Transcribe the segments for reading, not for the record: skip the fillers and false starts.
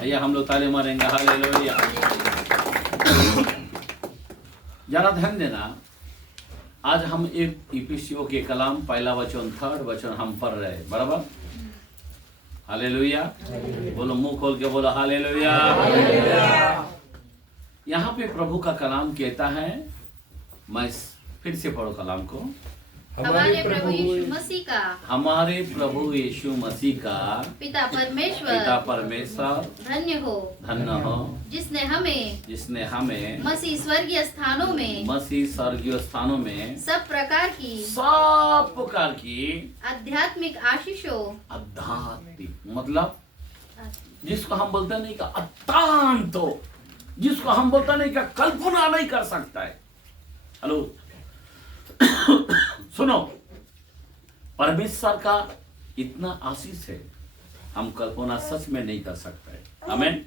आइए हम लोग ताली मारेंगे, हालेलुया। जरा ध्यान देना, आज हम एक इफिसियों के कलाम पहला वचन थर्ड वचन हम पढ़ रहे हैं, बराबर। हालेलुया, बोलो, मुंह खोल के बोलो हालेलुया। यहाँ पे प्रभु का कलाम कहता है, मैं फिर से पढ़ो कलाम को। हमारे प्रभु यीशु मसीह का, हमारे प्रभु यीशु मसीह का पिता परमेश्वर धन्य हो, जिसने हमें मसीह स्वर्गीय स्थानों में सब प्रकार की आध्यात्मिक मतलब जिसको हम बोलते नहीं का अत्यंत, जिसको हम बोलते नहीं का कल्पना नहीं कर सकता है। हेलो सुनो, परमेश्वर का इतना आशीष है, हम कल्पना सच में नहीं कर सकते। आमीन।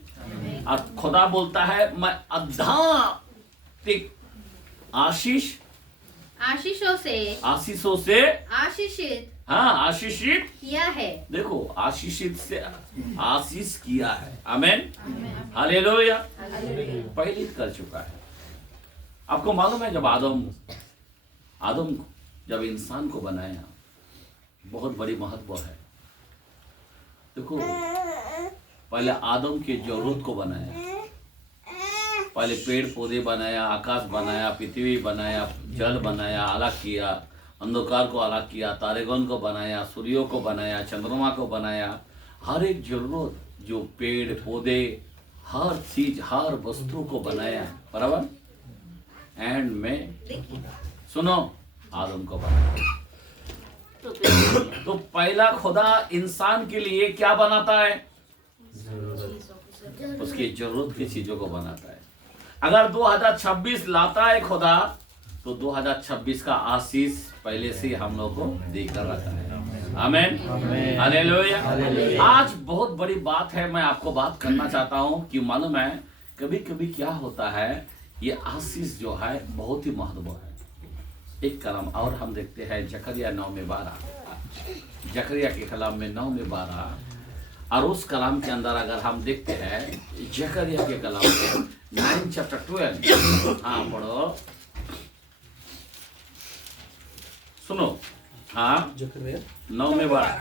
और खुदा बोलता है, मैं आध्यात्मिक आशीषों से आशीषित आशीषित किया है। देखो, आशीषित से आशीष किया है। आमीन, हालेलुया। पहले कर चुका है। आपको मालूम है, जब आदम जब इंसान को बनाया, बहुत बड़ी महत्व है। देखो, पहले आदम के जरूरत को बनाया, पहले पेड़ पौधे बनाया, आकाश बनाया, पृथ्वी बनाया, जल बनाया, अलग किया, अंधकार को अलग किया, तारेगन को बनाया, सूर्यों को बनाया, चंद्रमा को बनाया। हर एक जरूरत जो पेड़ पौधे, हर चीज, हर वस्तु को बनाया, बराबर। एंड में सुनो, आदम को बनाया। तो पहला खुदा इंसान के लिए क्या बनाता है? उसकी जरूरत की चीजों को बनाता है। अगर 2026 लाता है खुदा, तो 2026 का आशीष पहले से हम लोग को देकर रखा है। आमीन, हालेलुया। आज बहुत बड़ी बात है, मैं आपको बात करना चाहता हूँ कि मालूम है, कभी कभी क्या होता है, ये आशीष जो है बहुत ही महत्व है। एक कलाम और हम देखते हैं, जकरिया 9:12, जकरिया के कलाम में 9:12। और उस कलाम के अंदर अगर हम देखते हैं, जकरिया के कलाम में 9:12, हाँ पढ़ो, सुनो, हाँ, जकरिया 9:12।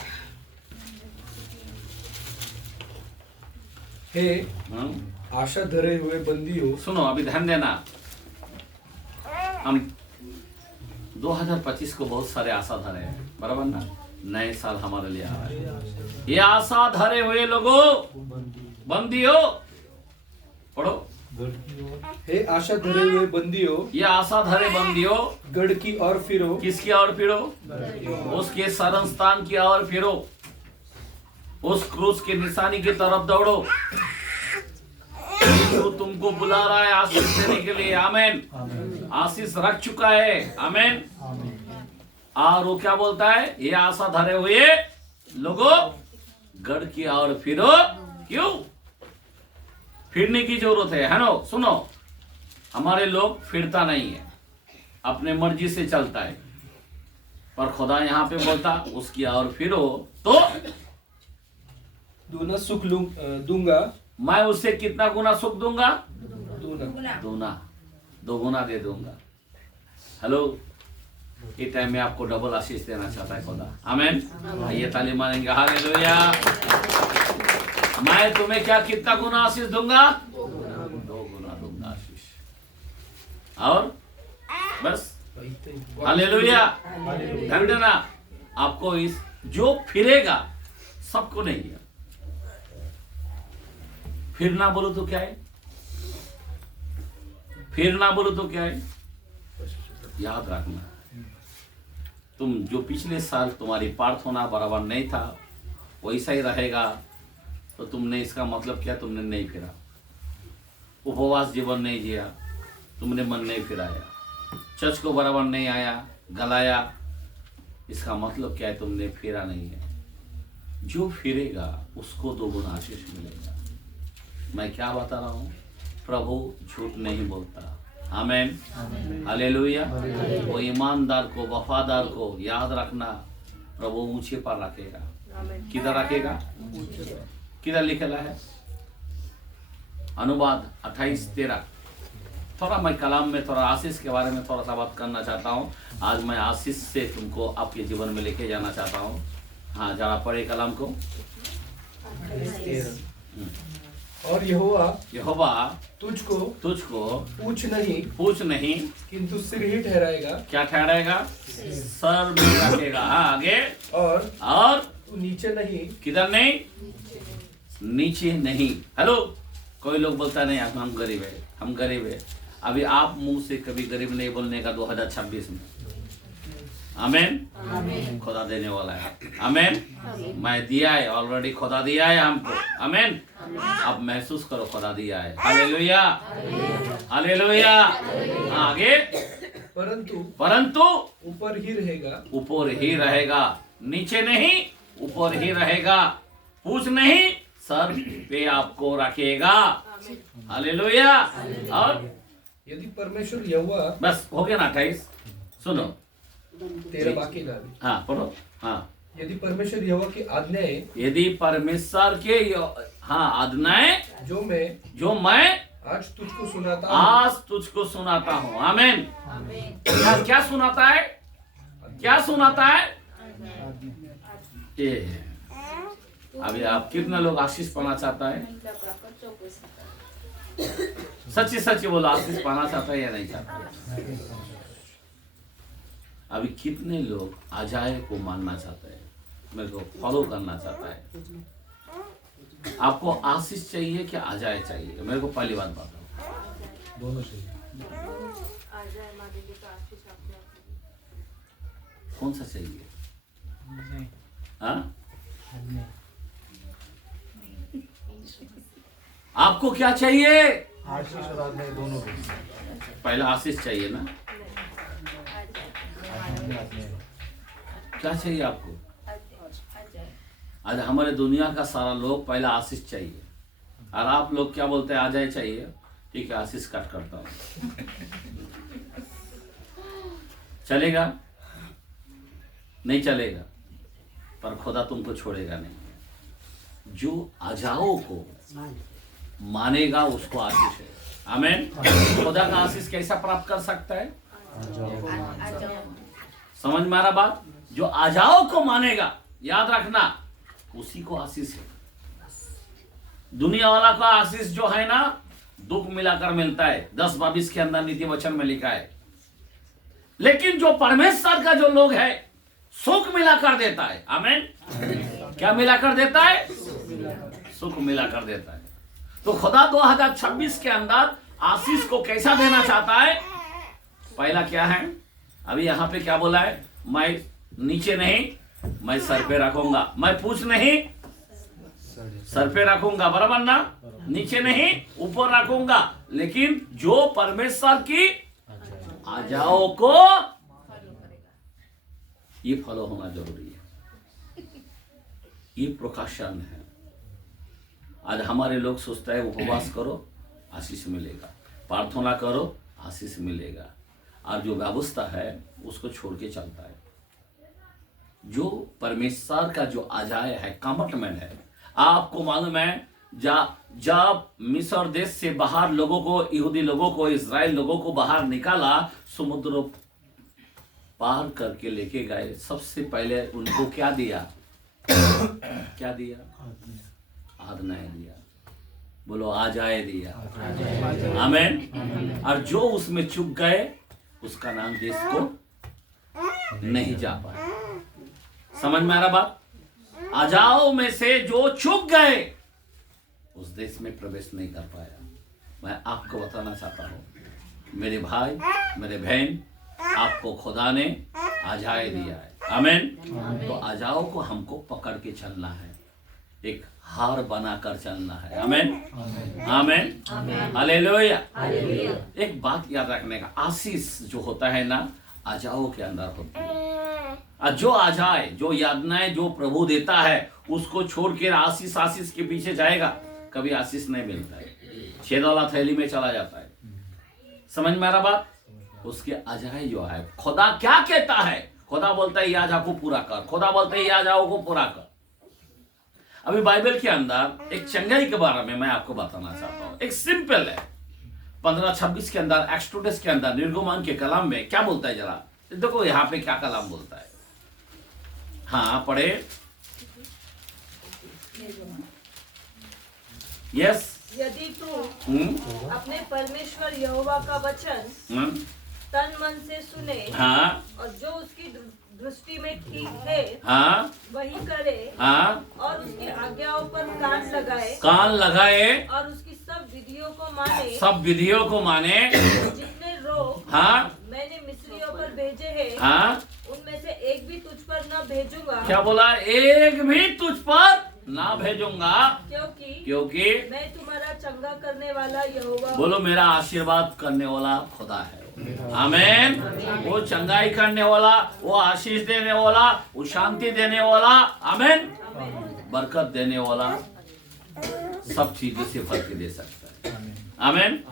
हे आशा धरे हुए बंदियों, सुनो, अभी ध्यान देना। हम 2025 को बहुत सारे आशा धरे हैं, बराबर ना। नए साल हमारे लिए आ रहा है। ये आशा धरे हुए लोगों, बंदियों, पढ़ो। हे आशा धरे हुए बंदियों, ये आशा धरे बंदियों, गढ़ की ओर फिरो। किसकी ओर फिरो? उसके शरण स्थान की ओर फिरो, उस क्रूस के निशानी की तरफ दौड़ो, जो तुमको बुला रहा है आशीष देने के लिए। आमीन, आशीष रख चुका है। आमीन। और वो क्या बोलता है? ये आशा धरे हुए लोगों, गढ़ की ओर फिरो। क्यों फिरने की जरूरत है ना? सुनो, हमारे लोग फिरता नहीं है, अपने मर्जी से चलता है, पर खुदा यहाँ पे बोलता उसकी ओर फिरो तो दूना सुख दूंगा, मैं उससे कितना गुना सुख दूंगा? दूना, दो गुना दे दूंगा। हेलो, इस टाइम में आपको डबल आशीष देना चाहता है खुदा। आमीन, आइए ताली मारेंगे, हालेलुया। मैं तुम्हें क्या कितना गुना आशीष दूंगा? 2 गुना दूंगा आशीष। और बस, हालेलुया। ध्यान देना, आपको इस जो फिरेगा सबको नहीं है। फिरना बोलो तो क्या है? फिरना बोलो तो क्या है? याद रखना, तुम जो पिछले साल तुम्हारी प्रार्थना बराबर नहीं था, वैसा ही रहेगा, तो तुमने, इसका मतलब क्या? तुमने नहीं फिरा, उपवास जीवन नहीं जिया, तुमने मन नहीं फिराया, चर्च को बराबर नहीं आया, गलाया, इसका मतलब क्या है? तुमने फिरा नहीं है। जो फिरेगा उसको 2 गुना आशीष मिलेगा। मैं क्या बता रहा हूँ? प्रभु झूठ नहीं बोलता। आमीन, हालेलुया। वो ईमानदार को, वफादार को याद रखना, प्रभु ऊंचे पर रखेगा। किधर रखेगा? किधर लिखा है? अनुवाद 28:13। थोड़ा मैं कलाम में थोड़ा आशीष के बारे में थोड़ा सा बात करना चाहता हूँ। आज मैं आशीष से तुमको आपके जीवन में लेके जाना चाहता हूँ। हाँ, जरा पढ़े कलाम को। और यहोवा तुझको पूछ नहीं किंतु सिर ही ठहराएगा। क्या ठहराएगा? सर में रखेगा। हाँ, आगे। और तू नीचे नहीं। किधर नहीं? नीचे नहीं। हेलो, कोई लोग बोलता नहीं हम गरीब है, हम गरीब है। अभी आप मुंह से कभी गरीब नहीं बोलने का 2026 में। आमेन। खुदा देने वाला है। आमेन। मैं दिया है ऑलरेडी, खुदा दिया है हमको। आमेन। अब महसूस करो खुदा दिया है। Hallelujah, hallelujah. आगे। परंतु ऊपर ही रहेगा, नीचे नहीं, ऊपर ही रहेगा। पूछ नहीं, सर पे आपको रखेगा। हालेलुया। और यदि परमेश्वर यहोवा, बस हो गया ना 28। सुनो, 13 बाकी का। हाँ पढ़ो। हाँ, यदि परमेश्वर यहोवा की आज्ञाएं, यदि परमेश्वर के आज्ञाएं जो मैं आज तुझको सुनाता हूँ। आमेन। क्या सुनाता है? क्या सुनाता है? ये अभी आप कितने लोग आशीष पाना चाहता है? सच्ची सच्ची बोलो, आशीष पाना चाहता है या नहीं चाहता? अभी कितने लोग अजाय को मानना चाहते हैं, मेरे को फॉलो करना चाहता है? आपको आशीष चाहिए क्या अजाय चाहिए? मेरे को पहली बात बताओ। दोनों चाहिए। कौन सा चाहिए? हाँ, आपको क्या चाहिए? आशीष और आज्ञा दोनों। पहला आशीष चाहिए ना? क्या चाहिए आपको? आज हमारे दुनिया का सारा लोग पहला आशीष चाहिए, और आप लोग क्या बोलते हैं? आ जाए चाहिए। ठीक है, आशीष कट करता हूं। चलेगा? नहीं चलेगा, पर खुदा तुमको छोड़ेगा नहीं। जो आजाओ को मानेगा उसको आशीष है। आमेन। खुदा का आशीष कैसा प्राप्त कर सकता है? समझ में आ रहा बात? जो आजाओ को मानेगा, याद रखना, उसी को आशीष है। दुनिया वाला का आशीष जो है ना, दुख मिलाकर मिलता है। 10:22 के अंदर नीति वचन में लिखा है। लेकिन जो परमेश्वर का जो लोग है, सुख मिलाकर देता है। आमेन। क्या मिलाकर देता है? सुख मिलाकर देता है। तो खुदा 2026 के अंदर आशीष को कैसा देना चाहता है? पहला क्या है? अभी यहां पे क्या बोला है? मैं नीचे नहीं, मैं सर पे रखूंगा। मैं पूछ नहीं, सर पे रखूंगा। बराबर ना? नीचे नहीं, ऊपर रखूंगा। लेकिन जो परमेश्वर की आजाओं को ये फॉलो होना जरूरी है। ये प्रकाशन है। आज हमारे लोग सोचते हैं उपवास करो आशीष मिलेगा, प्रार्थना करो आशीष मिलेगा, और जो व्यवस्था है उसको छोड़ के चलता है। जो परमेश्वर का जो आजाय है, कमिटमेंट है। आपको मालूम है, जब मिस्र देश से बाहर लोगों को, यहूदी लोगों को, इजराइल लोगों को बाहर निकाला, समुद्र पार करके लेके गए, सबसे पहले उनको क्या दिया? क्या दिया? आज्ञाएं दिया। बोलो आजाए दिया। आमेन। और जो उसमें चुक गए, उसका नाम देश को नहीं जा पाया। समझ में आ रहा बात? आजाओं में से जो चुक गए, उस देश में प्रवेश नहीं कर पाया। मैं आपको बताना चाहता हूं मेरे भाई, मेरे बहन, आपको खुदा ने आजाए दिया है। आमेन। तो आजाओं को हमको पकड़ के चलना है, एक हार बनाकर चलना है। आमेन, आमेन, हालेलुया। एक बात याद रखने का, आशीष जो होता है ना, आजाओं के अंदर होती है। जो आजाए, जो यातनाएं जो प्रभु देता है, उसको छोड़ के आशीष के पीछे जाएगा, कभी आशीष नहीं मिलता है। छेद वाला थैली में चला जाता है। समझ में आ रहा बात? उसके अजाए जो है, खुदा क्या कहता है? खुदा बोलता है ये आजा को पूरा कर। खुदा बोलता है ये आजाओं को पूरा कर। अभी बाइबल के अंदर एक चंगाई के बारे में मैं आपको बताना चाहता हूँ। एक सिंपल है 15:26 के अंदर, एक्सोडस के अंदर, निर्गमन के कलाम में क्या बोलता है, जरा देखो यहाँ पे क्या कलाम बोलता है। हाँ पढ़े। यस। यदि तू अपने परमेश्वर यहोवा का वचन तन मन से सुने, हाँ, और जो उसकी दृष्टि में ठीक है, हाँ, वही करे, हाँ, और उसकी आज्ञाओं पर कान लगाए, और उसकी सब विधियों को माने, सब विधियों को माने, जितने रोग हाँ, मैंने मिस्रियों पर भेजे हैं, हाँ, उनमें से एक भी तुझ पर न भेजूंगा। क्या बोला? एक भी तुझ पर ना भेजूंगा, क्योंकि मैं तुम्हारा चंगा करने वाला यहोवा। बोलो, मेरा आशीर्वाद करने वाला खुदा है। आमीन। वो चंगाई करने वाला, वो आशीष देने वाला, वो शांति देने वाला, आमीन, बरकत देने वाला, सब चीजों से फल के दे सकता है। आमीन।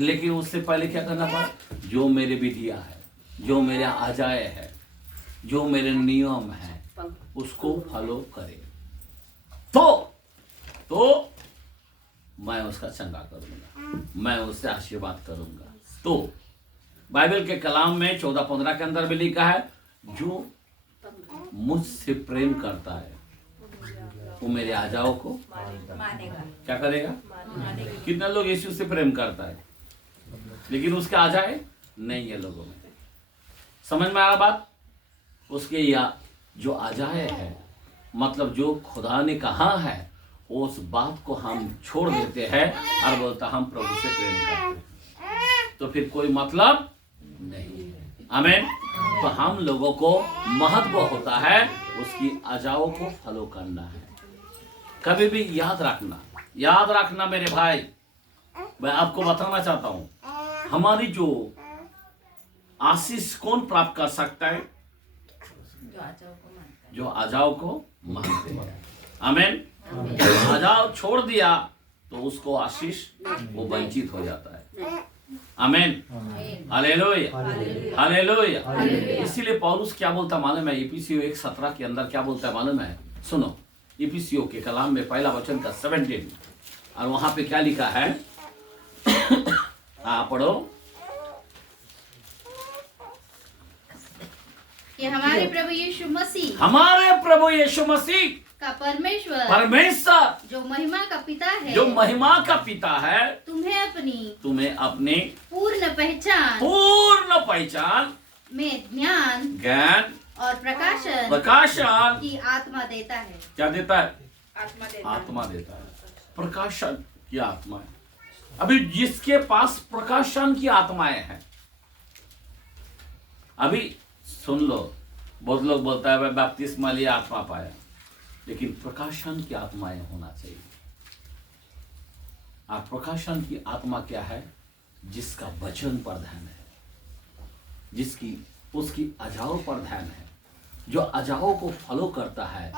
लेकिन उससे पहले क्या करना पड़ा? जो मेरे विधियां है, जो मेरे आजाए है, जो मेरे नियम है, उसको फॉलो करे तो मैं उसका चंगा करूंगा, मैं उससे आशीर्वाद करूंगा। तो बाइबल के कलाम में 14:15 के अंदर भी लिखा है, जो मुझसे प्रेम करता है वो मेरे आजाओं को मानेगा। क्या करेगा? कितना लोग यीशु से प्रेम करता है लेकिन उसके आजाए नहीं है लोगों में। समझ में आ रहा बात? उसके या जो आजाए है, मतलब जो खुदा ने कहा है, उस बात को हम छोड़ देते हैं और बोलता हम प्रभु से प्रेम करते हैं, तो फिर कोई मतलब नहीं है। आमीन। तो हम लोगों को महत्व होता है उसकी आजाओं को फॉलो करना है। कभी भी याद रखना मेरे भाई, मैं आपको बताना चाहता हूं, हमारी जो आशीष कौन प्राप्त कर सकता है? जो आजाओं को मानते हैं। आमीन। आजाओ छोड़ दिया तो उसको आशीष वो वंचित हो जाता है। आमीन। Hallelujah, hallelujah. इसीलिए पौलुस क्या बोलता मालूम है? इफिसियों 1:17 के अंदर क्या बोलता है मालूम है? सुनो, इफिसियों के कलाम में पहला वचन का 17, और वहां पे क्या लिखा है? पढ़ो कि हमारे प्रभु यीशु मसीह का परमेश्वर जो महिमा का पिता है, तुम्हें अपनी पूर्ण पहचान में ज्ञान और प्रकाशन की आत्मा देता है। क्या देता है? आत्मा देता है। प्रकाशन की आत्मा है। अभी जिसके पास प्रकाशन की आत्माएं हैं, अभी सुन लो, बहुत लोग बोलता है मैं बपतिस्मा लिया आत्मा पाया, लेकिन प्रकाशन की आत्माएं होना चाहिए। और प्रकाशन की आत्मा क्या है? जिसका वचन पर ध्यान है, जिसकी उसकी आजाओं पर ध्यान है, जो आजाओं को फॉलो करता है,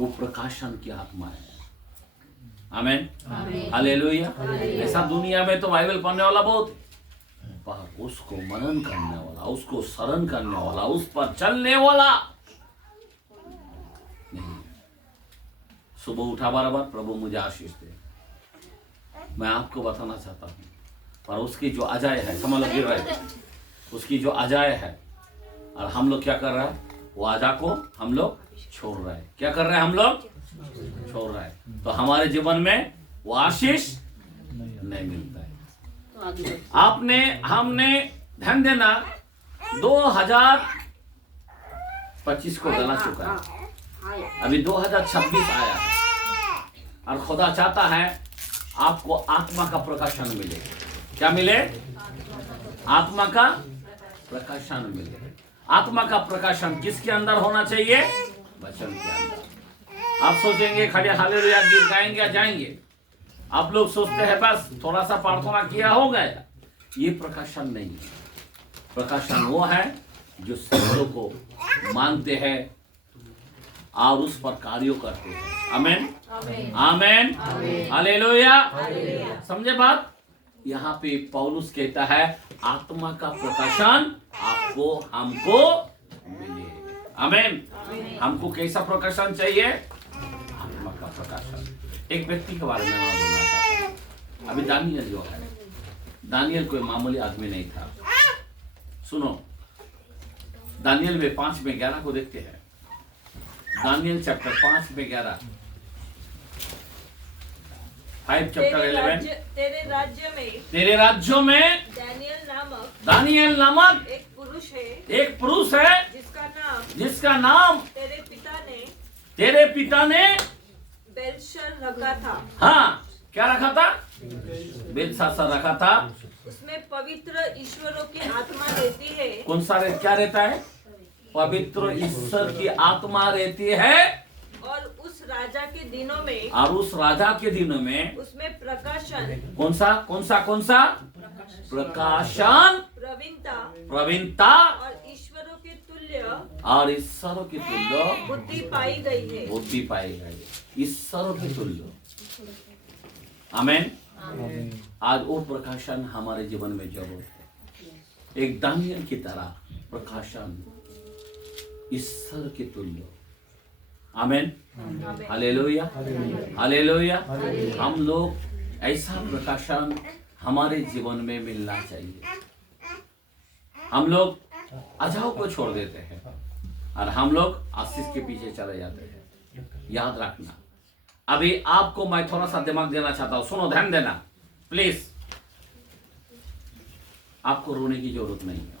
वो प्रकाशन की आत्मा है। आमीन, हालेलुया। ऐसा दुनिया में तो बाइबल पढ़ने वाला बहुत है, पर उसको मनन करने वाला, उसको शरण करने वाला, उस पर चलने वाला नहीं। सुबह उठा बराबर प्रभु मुझे आशीष दे, मैं आपको बताना चाहता हूँ, पर उसकी जो अजाय है, समझ लो गिर रहे, उसकी जो अजाय है, और हम लोग क्या कर रहे हैं? वो अजा को हम लोग छोड़ रहे हैं। क्या कर रहे हैं? हम लोग छोड़ रहे हैं। तो हमारे जीवन में वो आशीष नहीं मिलता है। हमने ध्यान देना, 2025 को गला चुका है, अभी 2026 आया है, और खुदा चाहता है आपको आत्मा का प्रकाशन मिले। क्या मिले? आत्मा का प्रकाशन मिले। आत्मा का प्रकाशन किसके अंदर होना चाहिए? वचन के अंदर। आप सोचेंगे खड़े हालेलुया गीत गाएंगे या जाएंगे, आप लोग सोचते हैं बस थोड़ा सा प्रार्थना किया हो गया। ये प्रकाशन नहीं है। प्रकाशन वो है जो शब्दों को मानते हैं और उस पर कार्यों करते हैं। आमीन, आमीन, हालेलुया। समझे बात? यहाँ पे पौलुस कहता है आत्मा का प्रकाशन आपको हमको मिले। आमीन। हमको कैसा प्रकाशन चाहिए? आत्मा का प्रकाशन। एक व्यक्ति के बारे में मैं बोलना चाहता हूँ। अभी दानियल जो है, दानियल कोई मामूली आदमी नहीं था। सुनो, दानियल में 5:11 को देखते हैं। Daniel chapter 5:11, 5 chapter 11। तेरे राज्यों में दानियल नामक एक पुरुष है जिसका नाम तेरे पिता ने बेलशस्सर रखा था। हाँ, क्या रखा था? बेलशस्सर रखा था। उसमें पवित्र ईश्वरों की आत्मा रहती है। कौन सा क्या रहता है? पवित्र ईश्वर की आत्मा रहती है। और उस राजा के दिनों में उसमें प्रकाशन, कौन सा प्रकाशन, प्रवीणता और ईश्वरों के तुल्य बुद्धि पाई गई। ईश्वरों के तुल्य। आमेन। आज वो प्रकाशन हमारे जीवन में जरूरत है। एक दानियल की तरह प्रकाशन, ईश्वर के तुल्य। आमेन। Hallelujah, hallelujah. हम लोग ऐसा प्रकाशन हमारे जीवन में मिलना चाहिए। हम लोग अजाव को छोड़ देते हैं और हम लोग आशीष के पीछे चले जाते हैं। याद रखना, अभी आपको मैं थोड़ा सा दिमाग देना चाहता हूं। सुनो, ध्यान देना प्लीज। आपको रोने की जरूरत नहीं है,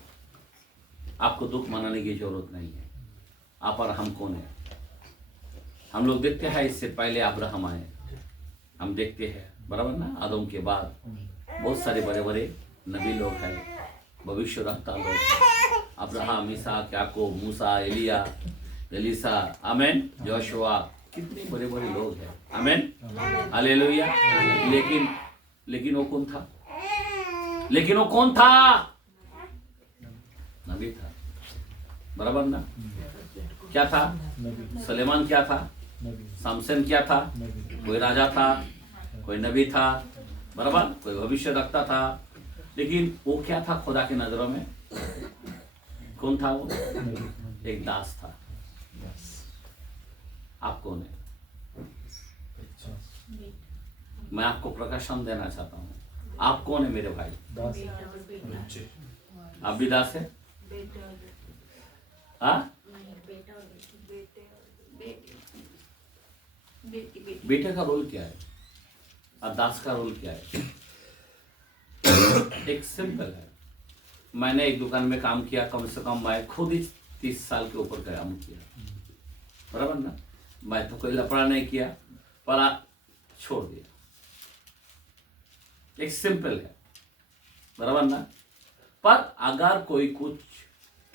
आपको दुख मनाने की जरूरत नहीं है। आप और हम कौन है? हम लोग देखते हैं इससे पहले अब्राहम आए, हम देखते हैं बराबर ना। आदम के बाद बहुत सारे बड़े बड़े नबी लोग हैं, भविष्य वक्ता लोग। अब्राहम, इसहाक, याकूब, मूसा, एलिया, एलीसा, आमेन, जोशुआ, कितने बड़े बड़े लोग हैं। आमेन, हालेलुया। लेकिन वो कौन था? नबी था, बराबर ना। क्या था? सुलेमान क्या था? शमसन क्या था? कोई राजा था, कोई नबी था, बराबर, कोई भविष्य रखता था। लेकिन वो क्या था खुदा की नजरों में? कौन था वो? एक दास था। आप कौन है? मैं आपको प्रकाशन देना चाहता हूँ। आप कौन है मेरे भाई? आप भी दास है? बेटे का रोल क्या है और दास का रोल क्या है? एक सिंपल है। मैंने एक दुकान में काम किया, कम से कम मैं खुद ही 30 साल के ऊपर काम किया, बराबर ना। मैं तो कोई लफड़ा नहीं किया, पर छोड़ दिया। एक सिंपल है, बराबर ना। पर अगर कोई कुछ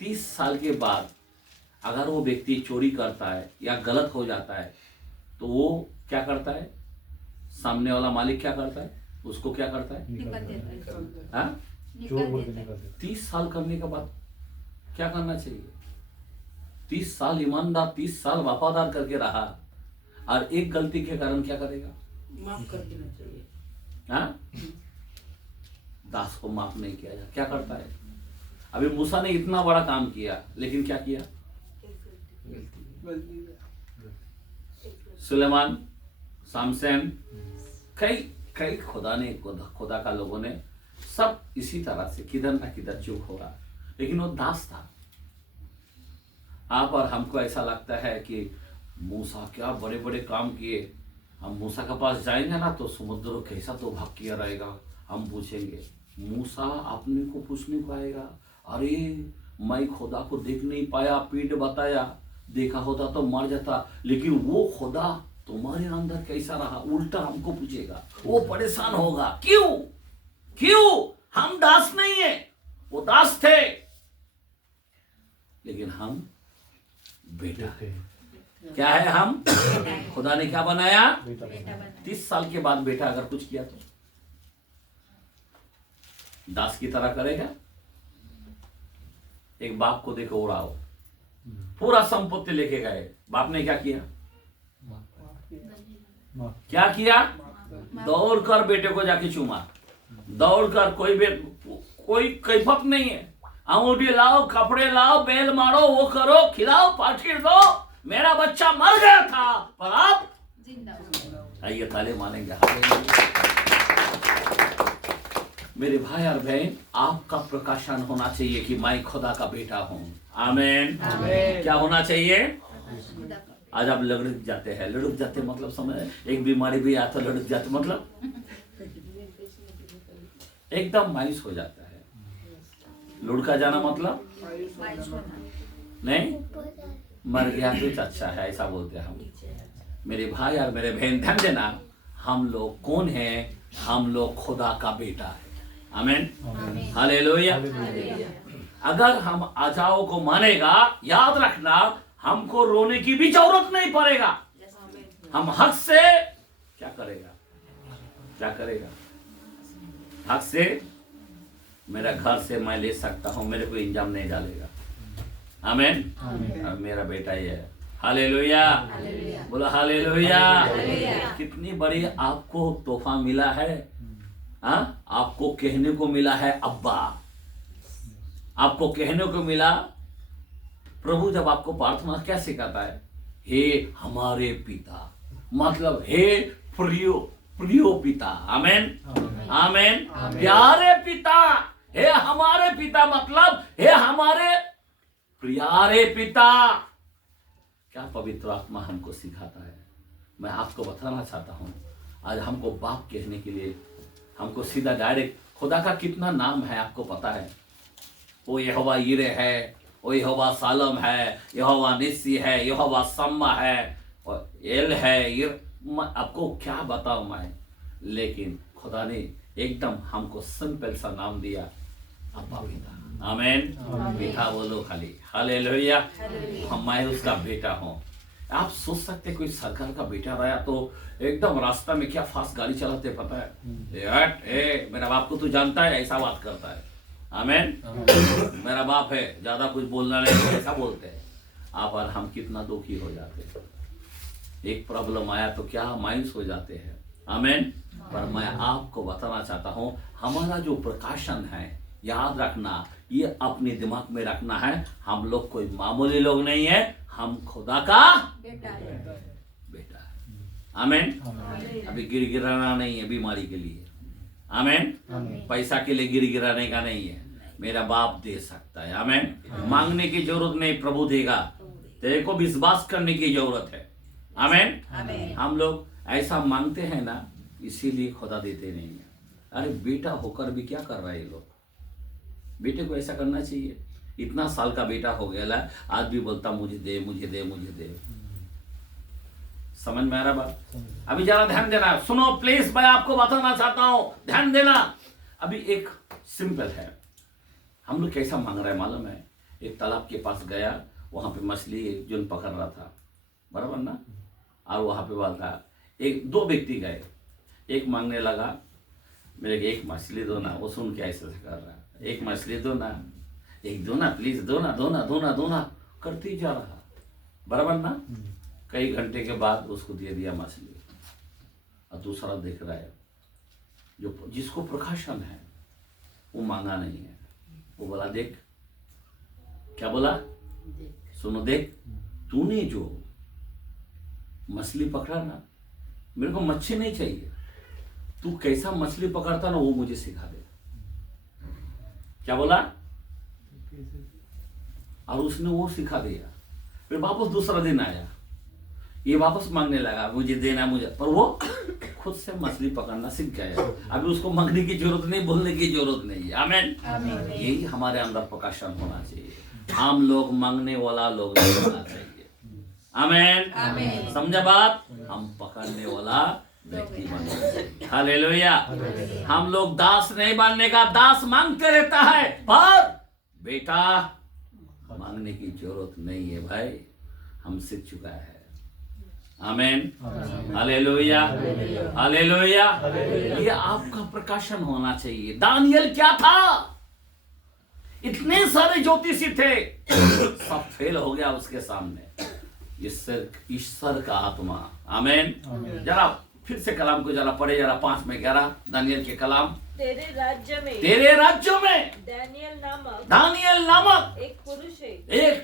30 साल के बाद अगर वो व्यक्ति चोरी करता है या गलत हो जाता है, तो वो क्या करता है? सामने वाला मालिक क्या करता है? उसको क्या करता है? 30 साल करने के बाद क्या करना चाहिए? 30 साल ईमानदार, 30 साल वफादार करके रहा, और एक गलती के कारण क्या करेगा? माफ कर देना चाहिए। दास को माफ नहीं किया जाए, क्या करता है? अभी मूसा ने इतना बड़ा काम किया, लेकिन क्या किया? सुलेमान, शमसन, कई खुदा का लोगों ने सब इसी तरह से किधर ना किधर चूक हो रहा, लेकिन वो दास था। आप और हमको ऐसा लगता है कि मूसा क्या बड़े बड़े काम किए, हम मूसा के पास जाएंगे ना तो समुद्र कैसा तो भाग किया रहेगा। हम पूछेंगे, मूसा अपने को पूछने को आएगा, अरे मैं खुदा को देख नहीं पाया, पीठ बताया, देखा होता तो मर जाता, लेकिन वो खुदा तुम्हारे अंदर कैसा रहा, उल्टा हमको पूछेगा, वो परेशान होगा। क्यों? हम दास नहीं है, वो दास थे, लेकिन हम बेटा है। क्या है हम? खुदा ने क्या बनाया? 30 साल के बाद बेटा अगर कुछ किया तो दास की तरह करेगा? एक बाप को देखो, उड़ाओ, पूरा संपत्ति लेके गए, बाप ने क्या किया? दौड़ कर बेटे को जाके चूमा, दौड़ कर। कोई कैफत नहीं है, अंगूठी लाओ, कपड़े लाओ, बेल मारो, वो करो, खिलाओ, पाठिर दो। मेरा बच्चा मर गया था पर आप आइए ताले मारेंगे। हालेलुया। मेरे भाई और बहन, आपका प्रकाशन होना चाहिए कि मैं खुदा का बेटा हूं। आमीन। क्या होना चाहिए? आज आप लड़क जाते हैं, लड़क जाते मतलब समझ, एक बीमारी भी आता लड़क जाते मतलब एकदम मायूस हो जाता है। लुढ़का जाना मतलब नहीं, मर गया कुछ अच्छा है ऐसा बोलते हैं हम। मेरे भाई और मेरे बहन ध्यान देना, हम लोग कौन है? हम लोग खुदा का बेटा है। आमीन। हालेलुया। अगर हम आजाओं को मानेगा, याद रखना हमको रोने की भी जरूरत नहीं पड़ेगा। हम हक से क्या करेगा? क्या करेगा? हक से मेरा घर से मैं ले सकता हूं, मेरे को इंजाम नहीं डालेगा। आमीन। अब मेरा बेटा ये है। हालेलुया। बोलो हालेलुया। कितनी बड़ी आपको तोहफा मिला है। हाँ, आपको कहने को मिला है अब्बा। आपको कहने को मिला, प्रभु जब आपको प्रार्थना क्या सिखाता है? हे हमारे पिता, मतलब हे प्रियो प्रियो पिता। आमीन। आमीन। प्यारे पिता, हे हमारे पिता मतलब हे हमारे प्यारे पिता। क्या पवित्र आत्मा हमको सिखाता है। मैं आपको बताना चाहता हूं, आज हमको बाप कहने के लिए हमको सीधा डायरेक्ट, खुदा का कितना नाम है आपको पता है? वो यहोवा यिरे है, वो यहोवा सालम है, यहोवा निस्सी है, यहोवा सम्मा है, और एल है। आपको क्या बताऊं मैं, लेकिन खुदा ने एकदम हमको सिंपल सा नाम दिया, अब्बा पिता। आमीन। पिता बोलो खाली। हालेलुया। मैं उसका बेटा हूं। आप सोच सकते कोई सरकार का बेटा रहा तो एकदम रास्ता में क्या फास्ट गाड़ी चलाते पता है? मेरा बाप को तू जानता है, ऐसा बात करता है। आमीन। मेरा बाप है, ज्यादा कुछ बोलना नहीं, ऐसा बोलते हैं आप। और हम कितना दुखी हो जाते हैं। एक प्रॉब्लम आया तो क्या मायूस हो जाते हैं। आमीन। पर मैं आपको बताना चाहता हूं, हमारा जो प्रकाशन है, याद रखना, ये अपने दिमाग में रखना है, हम लोग कोई मामूली लोग नहीं है, हम खुदा का बेटा है। आमीन। अभी गिड़गिड़ाना नहीं है बीमारी के लिए। आमीन। पैसा के लिए गिड़गिड़ाने का नहीं है। मेरा बाप दे सकता है। आमीन। मांगने की जरूरत नहीं, प्रभु देगा। तेरे को विश्वास करने की जरूरत है। आमीन। हम लोग ऐसा मांगते हैं ना, इसीलिए खुदा देते नहीं है। अरे बेटा होकर भी क्या कर रहा है ये लोग? बेटे को ऐसा करना चाहिए। इतना साल का बेटा हो गया, आज भी बोलता मुझे दे मुझे दे मुझे दे। समझ में आ रहा बात? अभी जरा ध्यान देना, सुनो प्लीज, मैं आपको बताना चाहता हूं, ध्यान देना। अभी एक सिंपल है, हम लोग कैसा मांग रहे हैं मालूम है? एक तालाब के पास गया, वहां पे मछली जो पकड़ रहा था, बराबर ना? और वहां पे बोलता, एक दो व्यक्ति गए, एक मांगने लगा मेरे एक मछली दो ना, वो सुन के ऐसे कर रहा, एक मछली दो ना, एक दो ना प्लीज, दो ना दो ना दो ना दो ना करती जा रहा, बराबर ना? कई घंटे के बाद उसको दे दिया मछली। और दूसरा देख रहा है, जो जिसको प्रकाशन है, वो मांगा नहीं है। वो बोला देख, क्या बोला? सुनो देख, तूने जो मछली पकड़ा ना, मेरे को मच्छी नहीं चाहिए, तू कैसा मछली पकड़ता ना वो मुझे सिखा दे। क्या बोला? और उसने वो सिखा दिया। फिर वापस दूसरा दिन आया, ये वापस मांगने लगा मुझे देना मुझे, पर वो खुद से मछली पकड़ना सीख गया। अभी उसको मांगने की जरूरत नहीं, बोलने की जरूरत नहीं है। आमीन। यही हमारे अंदर प्रकाशन होना चाहिए। हम लोग मांगने वाला लोग नहीं होना चाहिए। आमीन। समझा बात? हम पकड़ने वाला व्यक्ति बनना चाहिए। हालेलुया। हम लोग दास नहीं बनने का, दास मांगते रहता है, पर बेटा मांगने की जरूरत नहीं है भाई, हम सीख चुका है। आमीन। हालेलुया। हालेलुया। ये आपका प्रकाशन होना चाहिए। दानियल क्या था? इतने सारे ज्योतिषी थे, सब फेल हो गया उसके सामने। ईश्वर का आत्मा। आमीन। जरा फिर से कलाम को जरा पढ़े, जरा 5 में 11 दानियल के कलाम। तेरे राज्य में दानियल नामक एक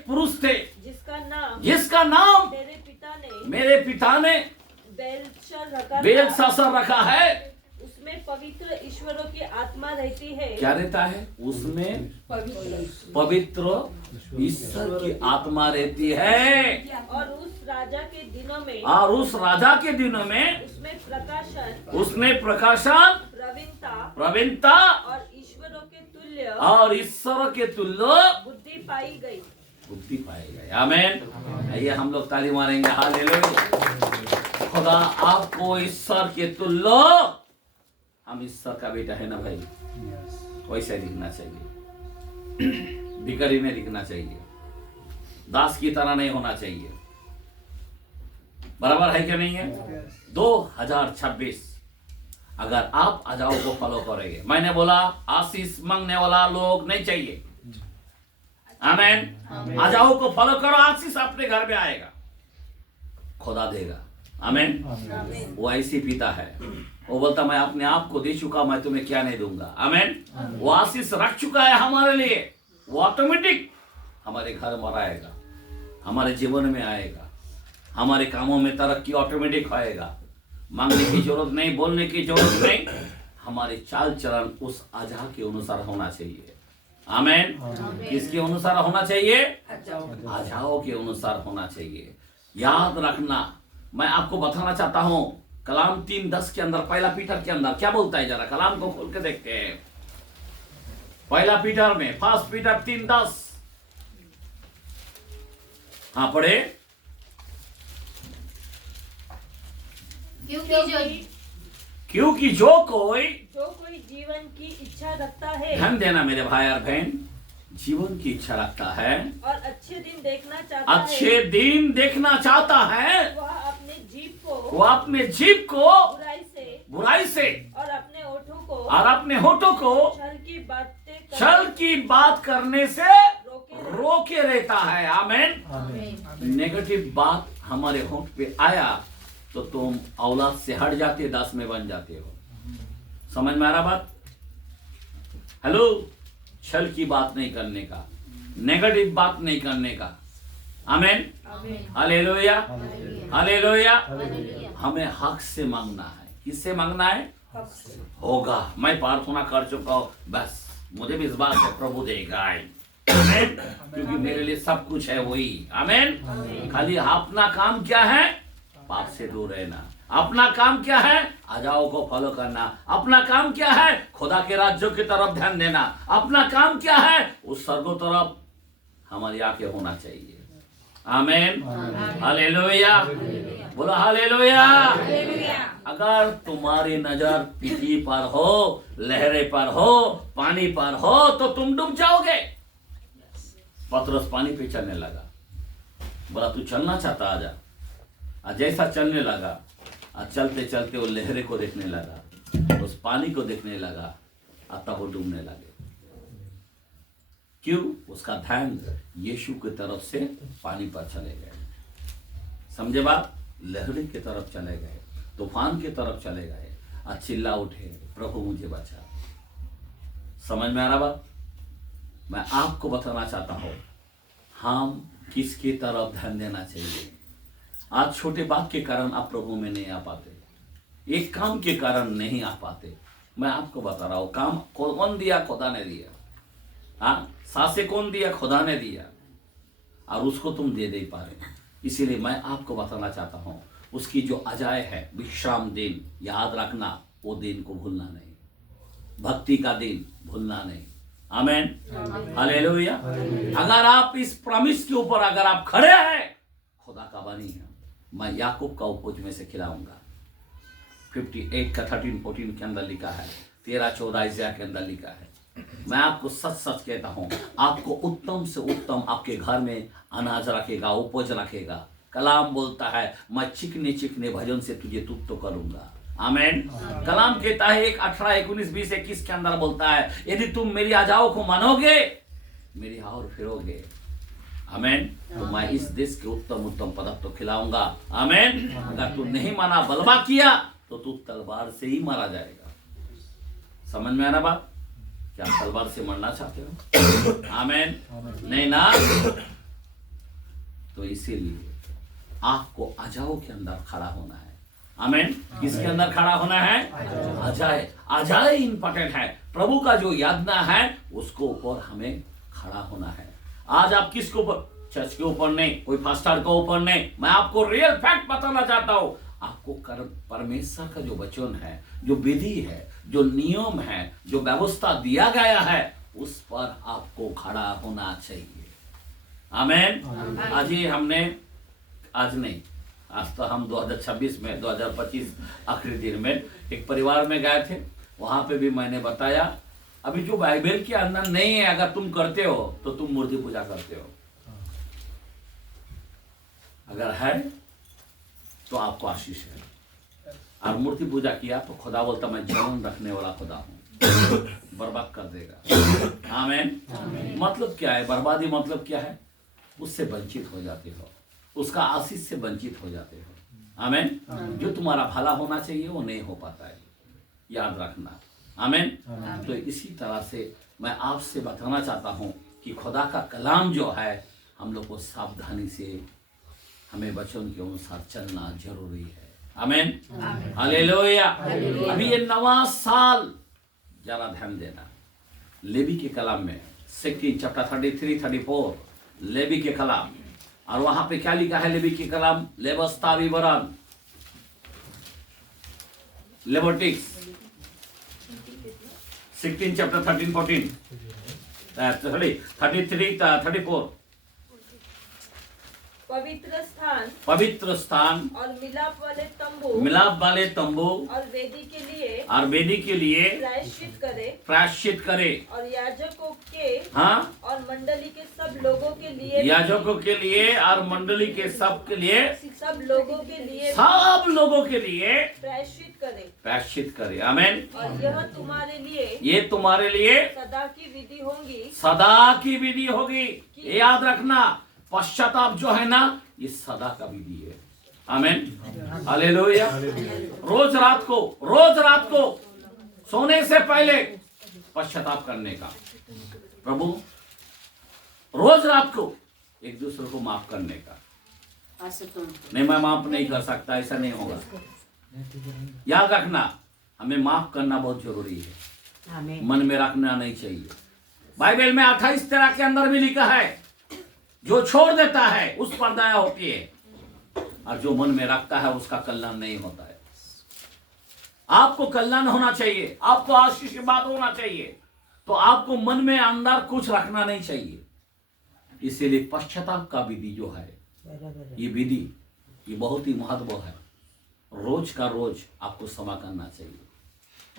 पुरुष थे, जिसका नाम मेरे पिता ने बेलशास्सर रखा है। उसमें पवित्र ईश्वरों की आत्मा रहती है। क्या रहता है उसमें? पवित्र ईश्वर की आत्मा रहती है। और उस राजा के दिनों में उसमें प्रकाशन, प्रवीणता और ईश्वर के तुल्य बुद्धि पाई गई। आमीन। आइए हम लोग ताली मारेंगे। हालेलुया। खुदा आपको ईश्वर के तुल्य, हम ईश्वर का बेटा है ना भाई, वैसे दिखना चाहिए। भिखारी नहीं दिखना चाहिए, दास की तरह नहीं होना चाहिए। बराबर है क्या नहीं है? 2026 अगर आप अजाओ को फॉलो करेंगे, मैंने बोला आशीष मांगने वाला लोग नहीं चाहिए। आमीन। अजाओ को फॉलो करो, आशीष अपने घर में आएगा, खुदा देगा। आमीन। वो ऐसी पिता है, वो बोलता मैं अपने आप को दे चुका, मैं तुम्हें क्या नहीं दूंगा। आमीन। वो आशीष रख चुका है हमारे लिए, वो ऑटोमेटिक हमारे घर में आएगा, हमारे जीवन में आएगा, हमारे कामों में तरक्की ऑटोमेटिक आएगा। मांगने की जरूरत नहीं, बोलने की जरूरत नहीं, हमारे चाल चलन उस अजा के अनुसार होना चाहिए। आमीन। किसके अनुसार होना चाहिए? अजाओ के अनुसार होना चाहिए। याद रखना, मैं आपको बताना चाहता हूं, कलाम 3:10 के अंदर, पहला पीटर के अंदर क्या बोलता है? जरा कलाम को खोल के देखते हैं। पहला पीटर में, फर्स्ट पीटर 3:10। हाँ पढ़े। क्योंकि जो कोई जीवन की इच्छा रखता है, ध्यान देना मेरे भाई और बहन, जीवन की इच्छा रखता है और अच्छे दिन देखना चाहता है, वह अपने जीभ को बुराई से और अपने होठों को छल की बात करने से रोके रहता है। आमीन। नेगेटिव बात हमारे होंठ पे आया तो तुम औलाद से हट जाते, दास में बन जाते हो। समझ में आ रहा बात? हेलो। छल की बात नहीं करने का, नेगेटिव बात नहीं करने का। आमीन। हालेलुया। हालेलुया। हमें हक से मांगना है। किससे मांगना है? होगा। मैं प्रार्थना कर चुका हूं, बस मुझे विश्वास है प्रभु देगा। आमीन। क्योंकि मेरे लिए सब कुछ है वही। आमीन। खाली अपना काम क्या है? पाप से दूर रहना। अपना काम क्या है? अजाओ को फॉलो करना। अपना काम क्या है? खुदा के राज्यों की तरफ ध्यान देना। अपना काम क्या है? उस स्वर्गों तरफ हमारी आंखें होना चाहिए। आमीन। हालेलुया। बोलो हालेलुया। अगर तुम्हारी नजर पृथ्वी पर हो, लहरे पर हो, पानी पर हो, तो तुम डूब जाओगे। पतरस पानी पे चलने लगा, बोला तू चलना चाहता आजा। जैसा चलने लगा, चलते चलते वो लहरे को देखने लगा, उस पानी को देखने लगा, तब वो डूबने लगे। क्यों? उसका ध्यान यीशु की तरफ से पानी पर चले गए। समझे बात? लहरे की तरफ चले गए, तूफान की तरफ चले गए, चिल्ला उठे प्रभु मुझे बचा। समझ में आ रहा बात? मैं आपको बताना चाहता हूं, हम किसकी तरफ ध्यान देना चाहिए। आज छोटे बात के कारण आप प्रभु में नहीं आ पाते, एक काम के कारण नहीं आ पाते। मैं आपको बता रहा हूं, काम कौन दिया? खुदा ने दिया। हाँ, सांसे कौन दिया? खुदा ने दिया, और उसको तुम दे नहीं पा रहे। इसीलिए मैं आपको बताना चाहता हूं, उसकी जो अजाय है विश्राम दिन, याद रखना, वो दिन को भूलना नहीं, भक्ति का दिन भूलना नहीं। आमीन। हालेलुया। अगर आप इस प्रॉमिस के ऊपर अगर आप खड़े हैं, खुदा का बनी है, मैं याकूब का उपज में से खिलाऊंगा। 58 का 13-14 के अंदर लिखा है, 13-14 इज़ाया के अंदर लिखा है। मैं आपको सच सच कहता हूं, आपको उत्तम से उत्तम आपके घर में अनाज रखेगा, उपज रखेगा। कलाम बोलता है, मैं चिकने चिकने भजन से तुझे तुप्त तो करूंगा। आमीन। कलाम कहता है 18, 19, 20, 21 के अंदर बोलता है, यदि तुम मेरी आजाओं को मानोगे, मेरी और फिरोगे, आमीन, तो मैं इस देश के उत्तम उत्तम पदार्थ तो खिलाऊंगा। आमीन। अगर तू नहीं माना, बलवा किया, तो तू तलवार से ही मारा जाएगा। समझ में आना बात? क्या तलवार से मरना चाहते हो? आमीन। नहीं ना? तो इसीलिए आपको अजाओ के अंदर खड़ा होना है। आमेन। किसके अंदर खड़ा होना है? अजाय। अजाय इंपॉर्टेंट है। प्रभु का जो यातना है उसको ऊपर हमें खड़ा होना है। आज आप किसके ऊपर? चर्च के ऊपर नहीं, कोई फास्टर के ऊपर नहीं, मैं आपको रियल फैक्ट बताना चाहता हूं। आपको परमेश्वर का जो वचन है, जो विधि है, जो नियम है, जो व्यवस्था दिया गया है, उस पर आपको खड़ा होना चाहिए। आमेन। आज ही हमने, आज नहीं, आज तो हम 2026 में 2025 आखिरी दिन में एक परिवार में गए थे। वहां पे भी मैंने बताया, अभी जो बाइबल के अंदर नहीं है, अगर तुम करते हो तो तुम मूर्ति पूजा करते हो। अगर है तो आपको आशीष है। और मूर्ति पूजा किया तो खुदा बोलता मैं जीवन रखने वाला खुदा हूं, बर्बाद कर देगा। आमेन। मतलब क्या है बर्बादी? मतलब क्या है? उससे वंचित हो जाते हो, उसका आशीष से वंचित हो जाते हो। आमेन। जो तुम्हारा भला होना चाहिए वो नहीं हो पाता है, याद रखना। आमेन। तो इसी तरह से मैं आपसे बताना चाहता हूं कि खुदा का कलाम जो है, हम लोग को सावधानी से हमें वचन के अनुसार चलना जरूरी है। आमेन। हालेलुया। अभी ये नवा साल, जरा ध्यान देना, लेवी के कलाम में 16 चैप्टर 33 34 लेवी के कलाम, और वहां पे क्या लिखा है? लेवी के कलाम, लेवस्ता विवरण, लेविटिक्स 16 चैप्टर 13 14 33 34। पवित्र स्थान और मिलाप वाले तंबू और वेदी के लिए प्रायश्चित करे और याजकों के हाँ और मंडली के सब लोगों के लिए याजकों के लिए और मंडली के सब सब लोगों के लिए प्रायश्चित करे। आमेन। और यह तुम्हारे लिए ये तुम्हारे लिए सदा की विधि होगी। सदा की विधि होगी। याद रखना, पश्चाताप जो है ना, ये सदा का विधि है। आमेन। हालेलुया। रोज रात को सोने से पहले पश्चाताप करने का। प्रभु रोज रात को एक दूसरे को माफ करने का। नहीं, मैं माफ नहीं कर सकता, ऐसा नहीं होगा। याद रखना, हमें माफ करना बहुत जरूरी है, मन में रखना नहीं चाहिए। बाइबल में 28 तरह के अंदर भी लिखा है, जो छोड़ देता है उस पर दया होती है, और जो मन में रखता है उसका कल्याण नहीं होता है। आपको कल्याण होना चाहिए, आपको आशीर्वाद होना चाहिए, तो आपको मन में अंदर कुछ रखना नहीं चाहिए। इसीलिए पश्चाताप का विधि जो है, ये विधि ये बहुत ही महत्व है। रोज का रोज आपको क्षमा करना चाहिए।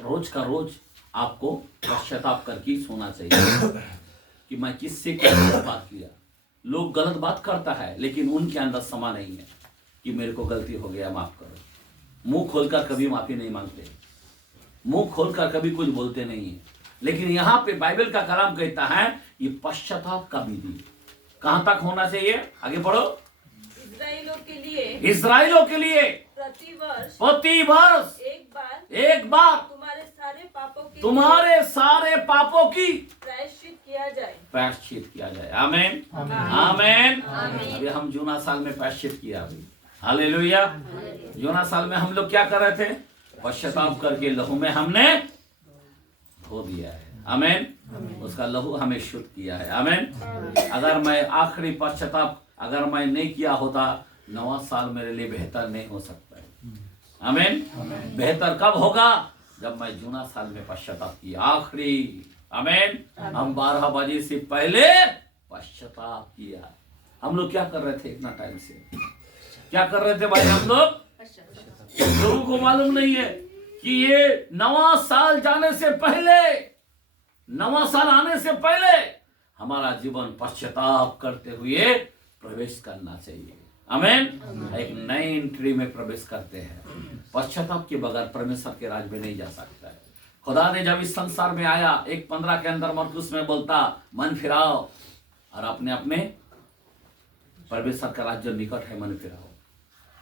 रोज का रोज आपको पश्चाताप करके सोना चाहिए कि मैं किससे क्या बात किया। लोग गलत बात करता है, लेकिन उनके अंदर क्षमा नहीं है कि मेरे को गलती हो गया, माफ करो। मुंह खोलकर कभी माफी नहीं मांगते, मुंह खोलकर कभी कुछ बोलते नहीं है। लेकिन यहाँ पे बाइबल का कलाम कहता है ये पश्चाताप का विधि कहां तक होना चाहिए? आगे पढ़ो। इस्राएलियों के लिए प्रति वर्ष एक बार तुम्हारे सारे पापों की प्रायश्चित किया जाए। आमेन। आमेन। अभी हम जूना साल में प्रायश्चित किया। अभी हालेलुया। जूना साल में हम लोग क्या कर रहे थे? पश्चाताप करके लहू में हमने धो दिया है। आमेन। उसका लहू हमें शुद्ध किया है। आमेन। अगर मैं आखिरी पश्चाताप अगर मैं नहीं किया होता, नवा साल मेरे लिए बेहतर नहीं हो सकता है। आमेन। बेहतर कब होगा? जब मैं जूना साल में पश्चाताप किया आखिरी। आमेन। हम 12 बजे से पहले पश्चाताप किया। हम लोग क्या कर रहे थे? इतना टाइम से क्या कर रहे थे भाई? हम लोगों को मालूम नहीं है कि ये नवा साल जाने से पहले, नवा साल आने से पहले हमारा जीवन पश्चाताप करते हुए प्रवेश करना चाहिए। आमेन। एक नई एंट्री में प्रवेश करते हैं। पश्चाताप के बगैर परमेश्वर के राज में नहीं जा सकता है। खुदा ने जब इस संसार में आया, 1:15 के अंदर मरकुस में बोलता, मन फिराओ और अपने अपने परमेश्वर का राज्य निकट है, मन फिराओ।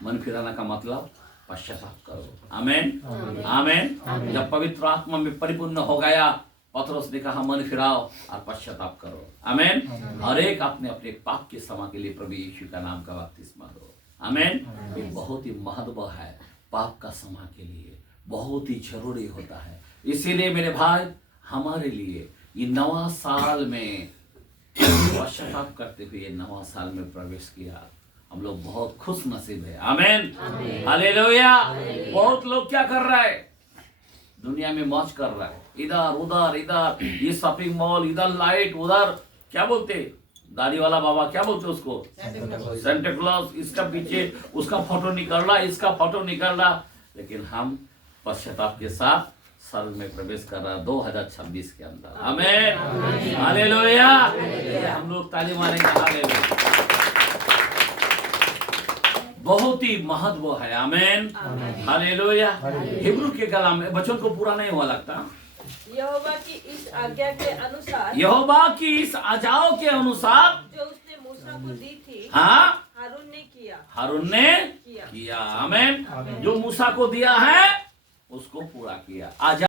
मन फिराना का मतलब पश्चाताप करो। आमेन। आमेन। जब पवित्र आत्मा में परिपूर्ण हो गया, पतरस ने कहा मन फिराओ और पश्चाताप करो। आमेन। हर एक अपने अपने पाप के क्षमा के लिए प्रभु यीशु का नाम का बपतिस्मा दो। आमेन। ये बहुत ही महत्व है। पाप का क्षमा के लिए बहुत ही जरूरी होता है। इसीलिए मेरे भाई, हमारे लिए ये नवा साल में पश्चाताप करते हुए नवा साल में प्रवेश किया, हम लोग बहुत खुश नसीब है। आमीन, हालेलुया। बहुत लोग क्या कर रहा है, दुनिया में मौज कर रहा है, इधर उधर, इधर ये शॉपिंग मॉल, इधर लाइट, उधर क्या बोलते, दाढ़ी वाला बाबा क्या बोलते उसको, सेंटा क्लॉज, इसका पीछे उसका फोटो निकल रहा, इसका फोटो निकल रहा। लेकिन हम पश्चाताप के साथ साल में प्रवेश कर रहा 2026 के अंदर। आमीन, हालेलुया। हम लोग ताली मारेंगे, हालेलुया। बहुत ही महत्व है। आमीन, हालेलुया। हिब्रू के कलाम में वचन को पूरा नहीं हुआ लगता। यहोवा की इस आज्ञा के अनुसार, यहोवा की इस आज्ञाओं के अनुसार जो उसने मूसा को दी थी, हाँ, हारून ने किया। हारून ने किया। आमीन। जो मूसा को दिया है उसको पूरा किया।